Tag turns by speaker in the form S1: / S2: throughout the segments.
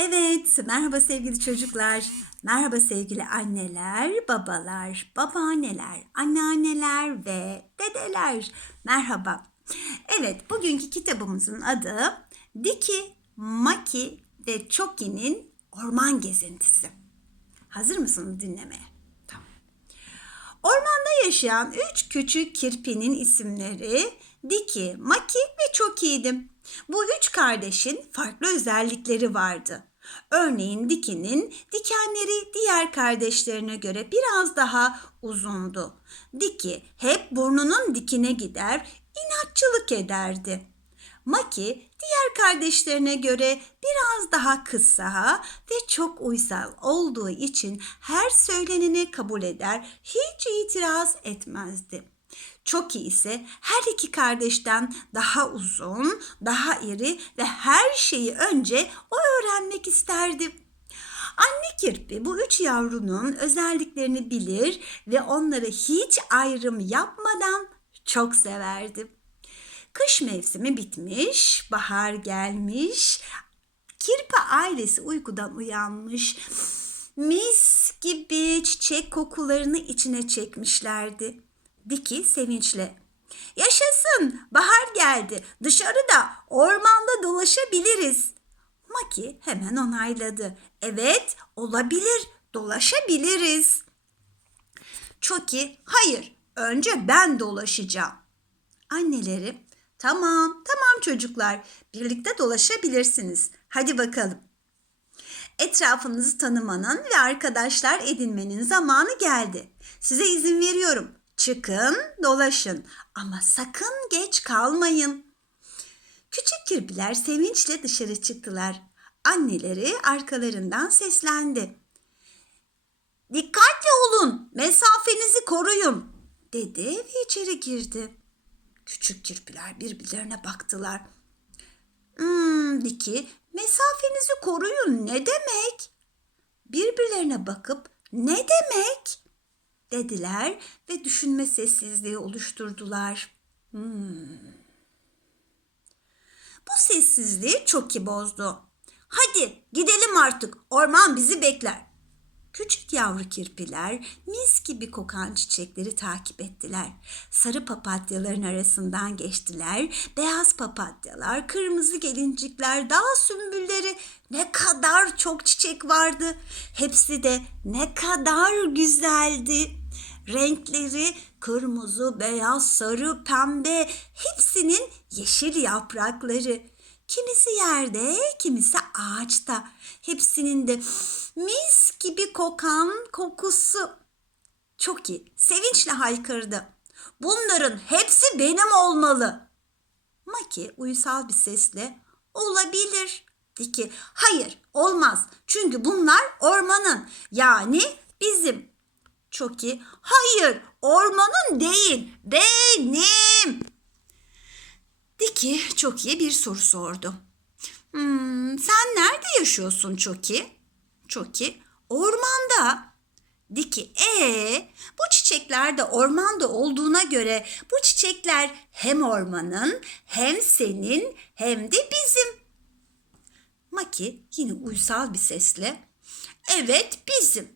S1: Evet, merhaba sevgili çocuklar. Merhaba sevgili anneler, babalar, babaanneler, anneanneler ve dedeler. Merhaba. Evet, bugünkü kitabımızın adı Diki, Maki ve Çoki'nin Orman Gezintisi. Hazır mısınız dinlemeye? Tamam. Ormanda yaşayan üç küçük kirpinin isimleri Diki, Maki ve Çoki'ydi. Bu üç kardeşin farklı özellikleri vardı. Örneğin Diki'nin dikenleri diğer kardeşlerine göre biraz daha uzundu. Diki hep burnunun dikine gider, inatçılık ederdi. Maki diğer kardeşlerine göre biraz daha kısa ve çok uysal olduğu için her söyleneni kabul eder, hiç itiraz etmezdi. Çoki ise her iki kardeşten daha uzun, daha iri ve her şeyi önce o öğrenmek isterdi. Anne kirpi bu üç yavrunun özelliklerini bilir ve onları hiç ayrım yapmadan çok severdi. Kış mevsimi bitmiş, bahar gelmiş. Kirpi ailesi uykudan uyanmış. Mis gibi çiçek kokularını içine çekmişlerdi. Diki sevinçle. Yaşasın, bahar geldi. Dışarıda, ormanda dolaşabiliriz. Maki hemen onayladı. Evet, olabilir, dolaşabiliriz. Çoki, hayır, önce ben dolaşacağım. Anneleri, tamam, tamam çocuklar, birlikte dolaşabilirsiniz. Hadi bakalım. Etrafınızı tanımanın ve arkadaşlar edinmenin zamanı geldi. Size izin veriyorum. Çıkın, dolaşın ama sakın geç kalmayın. Küçük kirpiler sevinçle dışarı çıktılar. Anneleri arkalarından seslendi. Dikkatli olun, mesafenizi koruyun, dedi ve içeri girdi. Küçük kirpiler birbirlerine baktılar. Hmm, Diki, mesafenizi koruyun ne demek? Birbirlerine bakıp ne demek? Dediler ve düşünme sessizliği oluşturdular. Hmm. Bu sessizliği çok iyi bozdu. Hadi gidelim artık. Orman bizi bekler. Küçük yavru kirpiler mis gibi kokan çiçekleri takip ettiler. Sarı papatyaların arasından geçtiler. Beyaz papatyalar, kırmızı gelincikler, dağ sümbülleri ne kadar çok çiçek vardı. Hepsi de ne kadar güzeldi. Renkleri kırmızı, beyaz, sarı, pembe hepsinin yeşil yaprakları. Kimisi yerde, kimisi ağaçta. Hepsinin de mis gibi kokan kokusu. Çok iyi. Sevinçle haykırdı. Bunların hepsi benim olmalı. Maki uysal bir sesle olabilir. Diki hayır olmaz. Çünkü bunlar ormanın yani bizim. Çok iyi. Hayır ormanın değil benim. Diki çok iyi bir soru sordu. Hmm, sen nerede yaşıyorsun Çoki? Çoki, ormanda. Diki, ee, bu çiçekler de ormanda olduğuna göre bu çiçekler hem ormanın hem senin hem de bizim. Maki yine uysal bir sesle, evet bizim.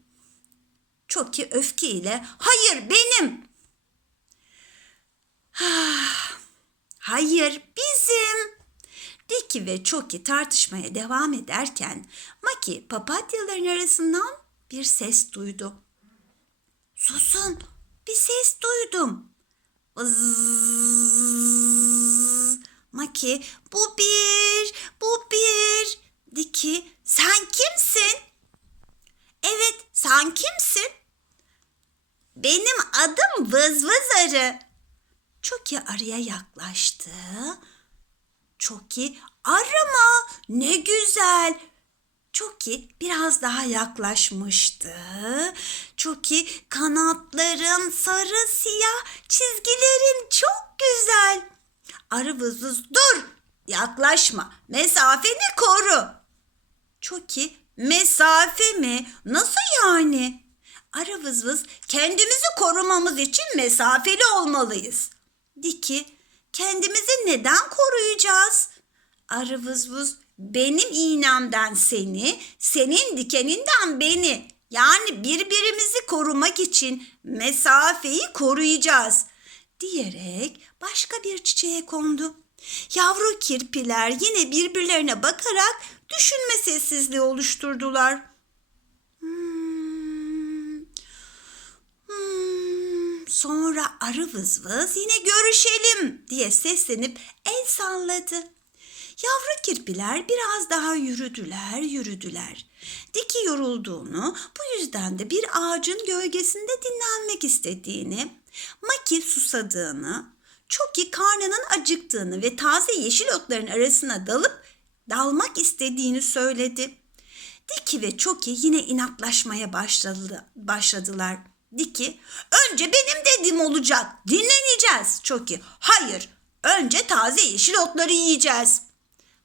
S1: Çoki öfkeyle, hayır benim. Ah, Hayır bizim. Diki ve Çoki tartışmaya devam ederken Maki papatyaların arasından bir ses duydu. Susun bir ses duydum. Vızz. Maki bu bir bu bir. Diki sen kimsin? Evet sen kimsin? Benim adım Vız Vız Arı. Çoki arıya yaklaştı. Çoki arama ne güzel. Çoki biraz daha yaklaşmıştı. Çoki kanatların sarı siyah çizgilerin çok güzel. Arı vız vız dur yaklaşma mesafeni koru. Çoki mesafe mi nasıl yani? Arı vız vız kendimizi korumamız için mesafeli olmalıyız. Diki kendimizi neden koruyacağız? Arı vız vız benim iğnemden seni, senin dikeninden beni. Yani birbirimizi korumak için mesafeyi koruyacağız diyerek başka bir çiçeğe kondu. Yavru kirpiler yine birbirlerine bakarak düşünme sessizliği oluşturdular. Hmm, hmm. Sonra arı vız vız yine görüşelim diye seslenip el salladı. Yavru kirpiler biraz daha yürüdüler, yürüdüler. Diki yorulduğunu, bu yüzden de bir ağacın gölgesinde dinlenmek istediğini, Maki susadığını, Çoki karnının acıktığını ve taze yeşil otların arasına dalıp dalmak istediğini söyledi. Diki ve Çoki yine inatlaşmaya başladı, başladılar. Diki, önce benim dediğim olacak, dinleneceğiz. Çoki, hayır, önce taze yeşil otları yiyeceğiz.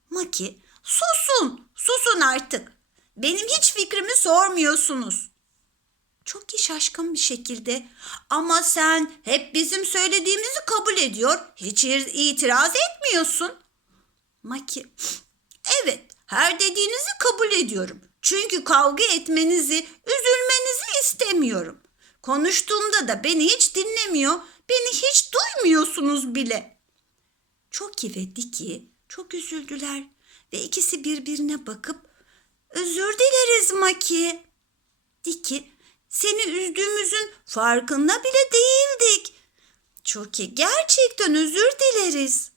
S1: Maki, susun, susun artık. Benim hiç fikrimi sormuyorsunuz. Çok iyi şaşkın bir şekilde. Ama sen hep bizim söylediğimizi kabul ediyor. Hiç itiraz etmiyorsun. Maki, evet her dediğinizi kabul ediyorum. Çünkü kavga etmenizi, üzülmenizi istemiyorum. Konuştuğumda da beni hiç dinlemiyor, beni hiç duymuyorsunuz bile. Çoki ve Diki çok üzüldüler ve ikisi birbirine bakıp özür dileriz Maki. Diki seni üzdüğümüzün farkında bile değildik. Çoki gerçekten özür dileriz.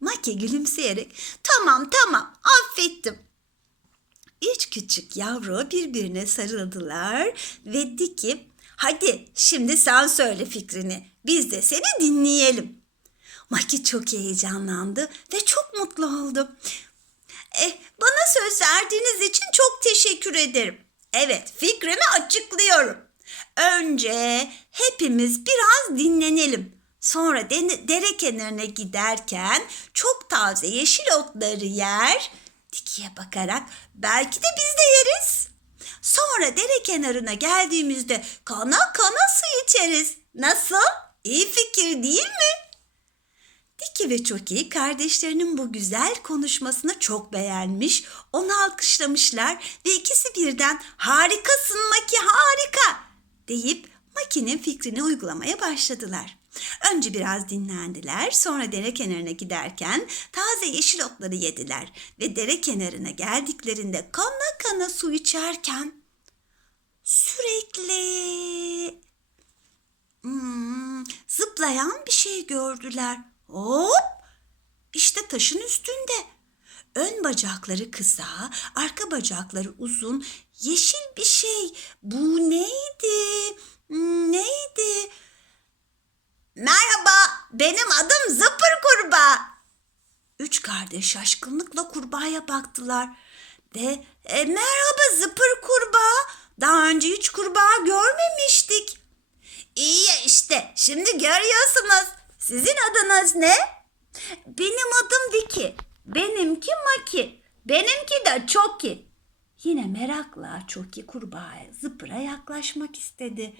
S1: Maki gülümseyerek tamam tamam affettim. Üç küçük yavru birbirine sarıldılar ve Diki hadi şimdi sen söyle fikrini biz de seni dinleyelim. Maki çok heyecanlandı ve çok mutlu oldu. Eh, bana söz verdiğiniz için çok teşekkür ederim. Evet, fikrimi açıklıyorum. Önce hepimiz biraz dinlenelim. Sonra de- dere kenarına giderken çok taze yeşil otları yer. Dikiye bakarak belki de biz de yeriz. Sonra dere kenarına geldiğimizde kana kana su içeriz. Nasıl? İyi fikir değil mi? Diki ve Çoki kardeşlerinin bu güzel konuşmasını çok beğenmiş, onu alkışlamışlar ve ikisi birden harikasın Maki harika deyip Maki'nin fikrini uygulamaya başladılar. Önce biraz dinlendiler, sonra dere kenarına giderken taze yeşil otları yediler ve dere kenarına geldiklerinde kana kana su içerken sürekli Hmm, zıplayan bir şey gördüler. Hop! İşte taşın üstünde. Ön bacakları kısa, arka bacakları uzun, yeşil bir şey. Bu neydi? Hmm, neydi? Merhaba, benim adım Zıpır Kurbağa. Üç kardeş şaşkınlıkla kurbağaya baktılar. Ve e, merhaba Zıpır Kurbağa. Daha önce hiç kurbağa görmemiştik. İyi ya işte şimdi görüyorsunuz. Sizin adınız ne? Benim adım Vicky. Benimki Maki. Benimki de Çoki. Yine merakla Çoki kurbağaya Zıpır'a yaklaşmak istedi.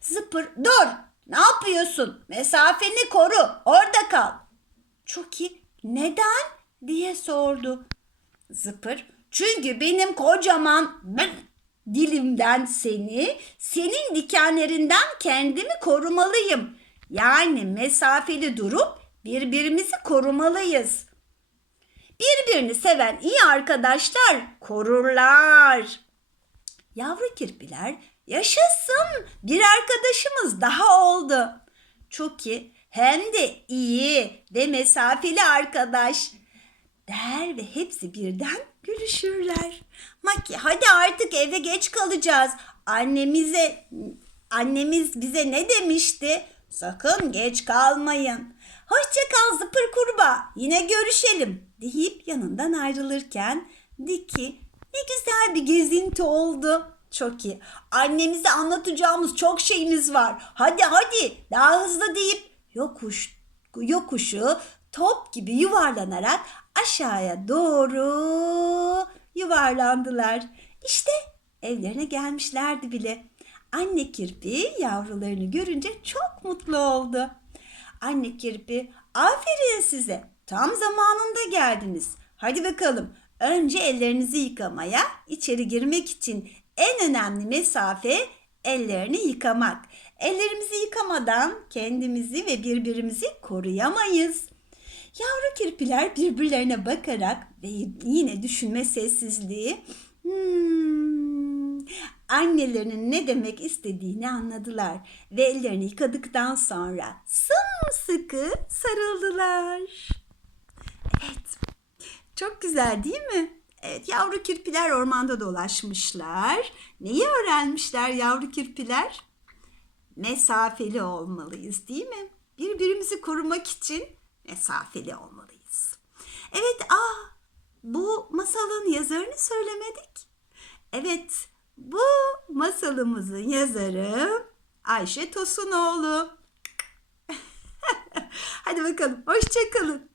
S1: Zıpır dur ne yapıyorsun? Mesafeni koru orada kal. Çoki neden diye sordu. Zıpır çünkü benim kocaman dilimden seni, senin dikenlerinden kendimi korumalıyım. Yani mesafeli durup birbirimizi korumalıyız. Birbirini seven iyi arkadaşlar korurlar. Yavru kirpiler yaşasın bir arkadaşımız daha oldu. Çok iyi hem de iyi ve mesafeli arkadaş der ve hepsi birden gülüşürler. Maki hadi artık eve geç kalacağız. Annemize annemiz bize ne demişti? Sakın geç kalmayın. Hoşça kal zıpır kurbağa. Yine görüşelim deyip yanından ayrılırken Diki ne güzel bir gezinti oldu. Çok iyi. Annemize anlatacağımız çok şeyimiz var. Hadi hadi daha hızlı deyip yokuş yokuşu top gibi yuvarlanarak aşağıya doğru yuvarlandılar. İşte evlerine gelmişlerdi bile. Anne kirpi yavrularını görünce çok mutlu oldu. Anne kirpi aferin size tam zamanında geldiniz. Hadi bakalım Önce ellerinizi yıkamaya, içeri girmek için en önemli mesafe ellerini yıkamak. Ellerimizi yıkamadan kendimizi ve birbirimizi koruyamayız. Yavru kirpiler birbirlerine bakarak ve yine düşünme sessizliği hmm, annelerinin ne demek istediğini anladılar ve ellerini yıkadıktan sonra sımsıkı sarıldılar. Evet, çok güzel değil mi? Evet, yavru kirpiler ormanda dolaşmışlar. Neyi öğrenmişler yavru kirpiler? Mesafeli olmalıyız değil mi? Birbirimizi korumak için mesafeli olmalıyız. Evet, aa, bu masalın yazarını söylemedik. Evet, bu masalımızın yazarı Ayşe Tosunoğlu. Hadi bakalım, hoşçakalın.